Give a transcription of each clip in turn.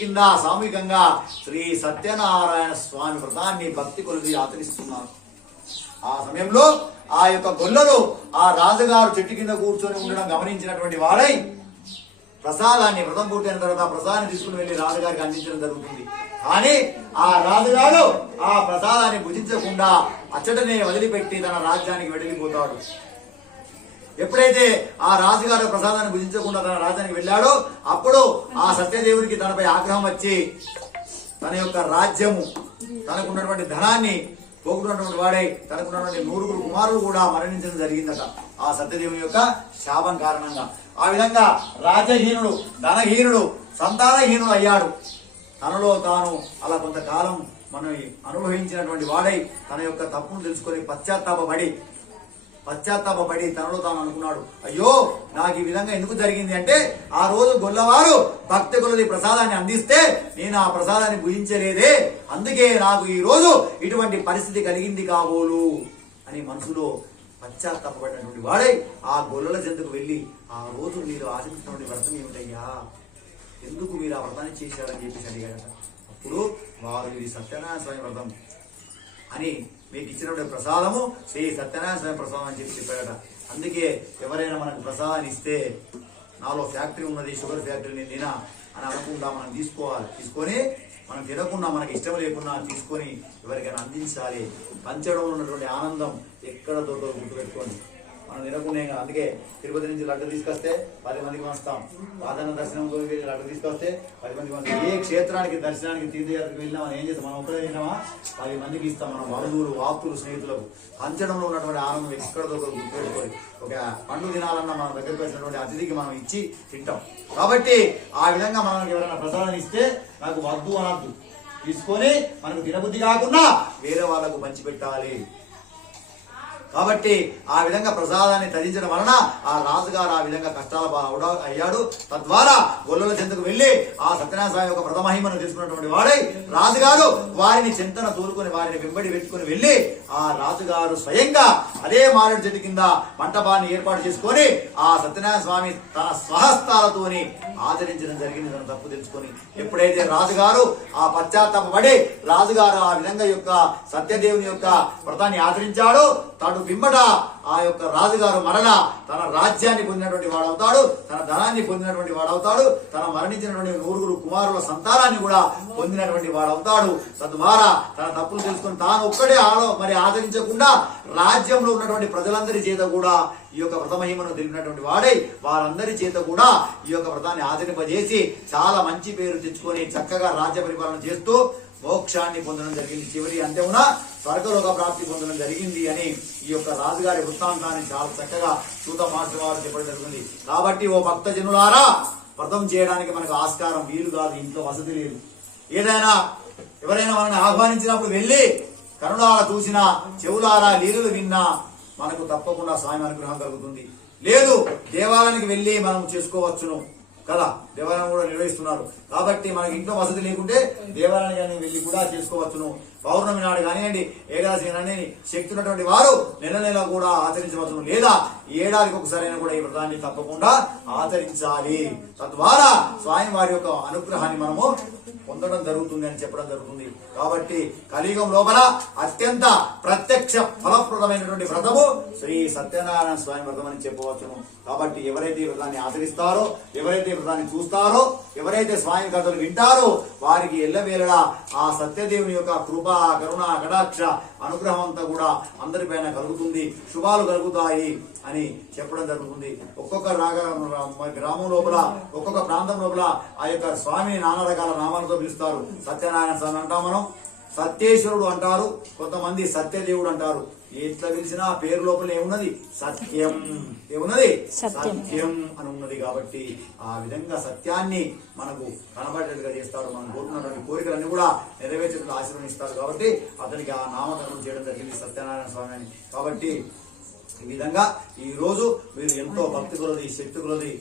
కింద సామూహికంగా శ్రీ సత్యనారాయణ స్వామి వ్రతాన్ని భక్తి కొలిది ఆచరిస్తున్నారు. ఆ సమయంలో ఆ యొక్క గొల్లలు ఆ రాజుగారు చెట్టు కింద కూర్చొని ఉండడం గమనించినటువంటి వాడై ప్రసాదాన్ని, వ్రతం పూర్తయిన తర్వాత ప్రసాదాన్ని తీసుకుని వెళ్లి రాజుగారికి అందించడం జరుగుతుంది. కానీ ఆ రాజుగారు ఆ ప్రసాదాన్ని భుజించకుండా అచ్చటనే వదిలిపెట్టి తన రాజ్యానికి వెళ్ళిపోతాడు. ఎప్పుడైతే ఆ రాజుగారు ప్రసాదాన్ని భుజించకుండా తన రాజ్యానికి వెళ్ళాడో అప్పుడు ఆ సత్యదేవునికి తనపై ఆగ్రహం వచ్చి తన యొక్క రాజ్యము, తనకున్నటువంటి ధనాన్ని పోగొట్టుకున్నటువంటి వాడై తనకున్నటువంటి 9 కుమారులు కూడా మరణించడం జరిగిందట ఆ సత్యదేవుని యొక్క శాపం కారణంగా. ఆ విధంగా రాజ్యహీనుడు, ధనహీనుడు, సంతానహీనుడు అయ్యాడు. తనలో తాను అలా కొంతకాలం మనం అనుభవించినటువంటి వాడై తన యొక్క తప్పును తెలుసుకొని పశ్చాత్తాపడి తనలో తాను అనుకున్నాడు, అయ్యో నాకు ఈ విధంగా ఎందుకు జరిగింది అంటే ఆ రోజు గొల్లవారు భక్తి కొలది ప్రసాదాన్ని అందిస్తే నేను ఆ ప్రసాదాన్ని భుజించలేదే, అందుకే నాకు ఈ రోజు ఇటువంటి పరిస్థితి కలిగింది కాబోలు అని మనసులో పశ్చాత్తాపడినటువంటి వాడై ఆ గొల్లల చెంతకు వెళ్ళి, ఆ రోజు మీరు ఆచరించినటువంటి వ్రతం ఏమిటయ్యా, ఎందుకు మీరు ఆ వ్రతాన్ని చేశారని చెప్పేసి అడిగాడట. అప్పుడు వారు ఇది సత్యనారాయణ స్వామి వ్రతం అని మీకు ఇచ్చినటువంటి ప్రసాదము శ్రీ సత్యనారాయణ స్వామి ప్రసాదం అని చెప్పాడట. అందుకే ఎవరైనా మనకు ప్రసాదాన్ని ఇస్తే నాలో ఫ్యాక్టరీ ఉన్నది, షుగర్ ఫ్యాక్టరీ తినా అని అనకుండా మనం తీసుకోవాలి. తీసుకొని మనం తినకుండా మనకి ఇష్టం లేకున్నా తీసుకొని ఎవరికైనా అందించాలి. పంచడంలో ఉన్నటువంటి ఆనందం ఎక్కడ దొరకదు, గుర్తుపెట్టుకోండి. మనం తినకుండా అందుకే తిరుపతి నుంచి లడ్డు తీసుకొస్తే 10 మందికి పంచుతాం. పాదన దర్శనం వెళ్ళి లడ్డు తీసుకొస్తే 10 మందికి పంచుతాం. ఏ క్షేత్రానికి దర్శనానికి తీర్థయాత్రకు వెళ్ళినా మనం ఏం చేస్తాం, మనం ఒక్కడే తిన్నామా 10 మందికి ఇస్తాం. మనం బంధువులు, ఆప్తులు, స్నేహితులకు పంచడంలో ఉన్నటువంటి ఆనందం ఎక్కడ దొరకదు, గుర్తుపెట్టుకోవాలి. ఒక పండు తినాలన్నా మన దగ్గరికి వచ్చినటువంటి అతిథికి మనం ఇచ్చి తింటాం. కాబట్టి ఆ విధంగా మనకు ఎవరైనా ప్రసాదం ఇస్తే నాకు వద్దు అనద్దు, తీసుకొని మనకు తినబుద్ధి కాకుండా వేరే వాళ్ళకు పంచిపెట్టాలి. కాబట్టి ఆ విధంగా ప్రసాదాన్ని త్యజించడం వలన ఆ రాజుగారు ఆ విధంగా కష్టాల అయ్యాడు. తద్వారా గొల్లల చెంతకు వెళ్లి ఆ సత్యనారాయణ స్వామి యొక్క వ్రతమహిమను తెలుసుకున్నటువంటి వాడై రాజుగారు వారిని చింతన తోలుకొని వారిని వెంబడి పెట్టుకుని వెళ్లి ఆ రాజుగారు స్వయంగా అదే మారేడు చెట్టు కింద మంటపాన్ని ఏర్పాటు చేసుకొని ఆ సత్యనారాయణ స్వామి తన స్వహస్తాలతోని ఆచరించడం జరిగింది. తన తప్పు తెలుసుకొని ఎప్పుడైతే రాజుగారు ఆ పశ్చాత్తాపడి రాజుగారు ఆ విధంగా యొక్క సత్యదేవుని యొక్క వ్రతాన్ని ఆచరించాడు, తాడు పిమ్మట ఆ యొక్క రాజుగారు మరలా తన రాజ్యాన్ని పొందినటువంటి వాడవుతాడు, తన ధనాన్ని పొందినటువంటి వాడవుతాడు, తన మరణించినటువంటి 9 కుమారుల సంతానాన్ని కూడా పొందినటువంటి వాడవుతాడు. తద్వారా తన తప్పులు తెలుసుకొని తాను ఒక్కడే మరి ఆచరించకుండా రాజ్యంలో ఉన్నటువంటి ప్రజలందరి చేత కూడా ఈ యొక్క వ్రతమహిమను తెలిపినటువంటి వాడై వారందరి చేత కూడా ఈ యొక్క వ్రతాన్ని ఆచరింపజేసి చాలా మంచి పేరు తెచ్చుకొని చక్కగా రాజ్య పరిపాలన చేస్తూ మోక్షాన్ని పొందడం జరిగింది. చివరి అంత్యమున స్వర్గలోక ప్రాప్తి పొందడం జరిగింది అని ఈ యొక్క రాజుగారి వృత్తాంతాన్ని చాలా చక్కగా సూత మాస్టర్ వారు చెప్పడం జరుగుతుంది. కాబట్టి ఓ భక్త జనులారా, వ్రతం చేయడానికి మనకు ఆస్కారం వీలు కాదు, ఇంట్లో వసతి లేదు. ఏదైనా ఎవరైనా మనల్ని ఆహ్వానించినప్పుడు వెళ్ళి కరుణాల చూసినా చెవులారా లీలలు విన్నా మనకు తప్పకుండా స్వామి అనుగ్రహం కలుగుతుంది. లేదు దేవాలయానికి వెళ్ళి మనం చేసుకోవచ్చును కదా, దేవాలయం కూడా నిర్వహిస్తున్నారు. కాబట్టి మనకి ఇంట్లో వసతి లేకుంటే దేవాలయానికి వెళ్ళి కూడా చేసుకోవచ్చును. పౌర్ణమి నాడు కానివ్వండి, ఏకాదశి కానివ్వండి, శక్తి ఉన్నటువంటి వారు నెల కూడా ఆచరించవచ్చును. లేదా ఏడాదికి ఒకసారైనా కూడా ఈ వ్రతాన్ని తప్పకుండా ఆచరించాలి. తద్వారా స్వామి వారి యొక్క అనుగ్రహాన్ని మనము పొందడం జరుగుతుంది అని చెప్పడం జరుగుతుంది. కాబట్టి కలియుగం లోపల అత్యంత ప్రత్యక్ష ఫలప్రదమైనటువంటి వ్రతము శ్రీ సత్యనారాయణ స్వామి వ్రతం అని చెప్పవచ్చును. కాబట్టి ఎవరైతే వ్రతాన్ని ఆచరిస్తారో, ఎవరైతే వ్రతాన్ని చూస్తారో, ఎవరైతే స్వామి కథలు వింటారో వారికి ఎల్లవేళలా ఆ సత్యదేవుని యొక్క కృప, కరుణ, కటాక్ష అనుగ్రహం అంతా కూడా అందరిపైన కలుగుతుంది, శుభాలు కలుగుతాయి అని చెప్పడం జరుగుతుంది. ఒక్కొక్క గ్రామం లోపల, ఒక్కొక్క ప్రాంతం లోపల ఆ యొక్క స్వామిని నానా రకాల నామాలతో పిలుస్తారు. సత్యనారాయణ స్వామి అంటాం మనం, సత్యేశ్వరుడు అంటారు, కొంతమంది సత్యదేవుడు అంటారు. ఎట్లా పిలిచినా పేరు లోపల ఏమున్నది? సత్యం. ఏమున్నది? సత్యం అని ఉన్నది. కాబట్టి ఆ విధంగా సత్యాన్ని మనకు కనబడేట్టుగా చేస్తాడు. మనం కోరుకున్నటువంటి కోరికలన్నీ కూడా నెరవేర్చేందుకు ఆశీర్వదిస్తాడు. కాబట్టి అతనికి ఆ నామకరణం చేయడం జరిగింది సత్యనారాయణ స్వామి అని. కాబట్టి ఈ విధంగా ఈ రోజు మీరు ఎంతో భక్తి కొలది, శక్తి కొలది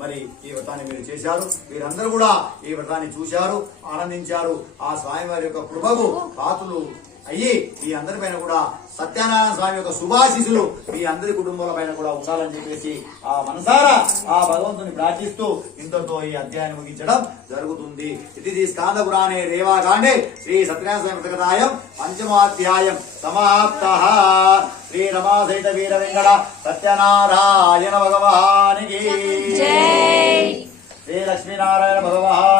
మరి ఈ వ్రతాన్ని మీరు చేశారు. మీరందరూ కూడా ఈ వ్రతాన్ని చూశారు, ఆనందించారు. ఆ స్వామివారి యొక్క కృపకు పాత్రలు అయ్యి మీ అందరిపైన కూడా సత్యనారాయణ స్వామి యొక్క శుభాశీసులు మీ అందరి కుటుంబాల పైన కూడా ఉండాలని చెప్పేసి ఆ మనసారా ఆ భగవంతుని ప్రార్థిస్తూ ఇంతతో ఈ అధ్యాయాన్ని ముగించడం జరుగుతుంది. ఇది స్కాంద పురాణే రేవాకాండే శ్రీ సత్యనారాయణ స్వామి కథాయం పంచమాధ్యాయం సమాప్తః. శ్రీ రమా సహిత వీర వెంకట సత్యనారాయణ భగవానికి జై. శ్రీ లక్ష్మీనారాయణ భగవాన్